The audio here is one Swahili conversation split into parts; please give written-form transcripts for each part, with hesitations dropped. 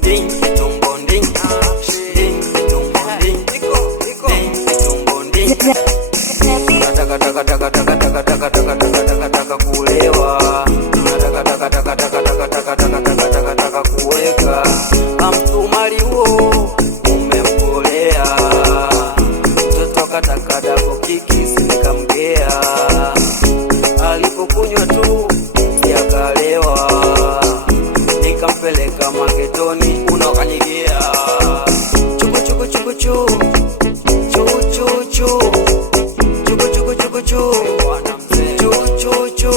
Ding tumbo ding, ding tumbo ding, ding tumbo ding. Taka kulewa, taka kuweka. Amtumali huo umempolea, mtoto kataka double kiki sikamgea. Alipokunywa tu yakalewa, nikampeleka maketoni unakanyigea. Chuku chuku chuku chu, chu chu chu, chuku chuku chuku chu, chu chu chu.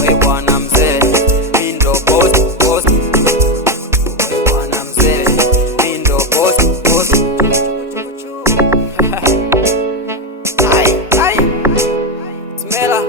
We bwana mzee, mi ndo boss boss. We bwana mzee, mi ndo boss boss. Ai ai, smela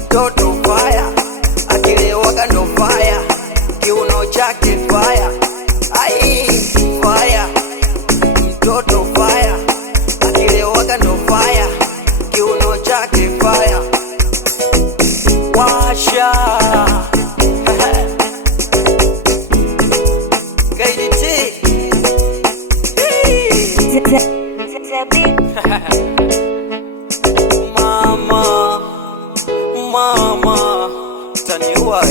mtoto fire, akilewaga ndo fire, kiuno chake fire. Ai fire, mtoto fire, akilewaga ndo fire, kiuno chake fire. Washa KDT Mama, taniua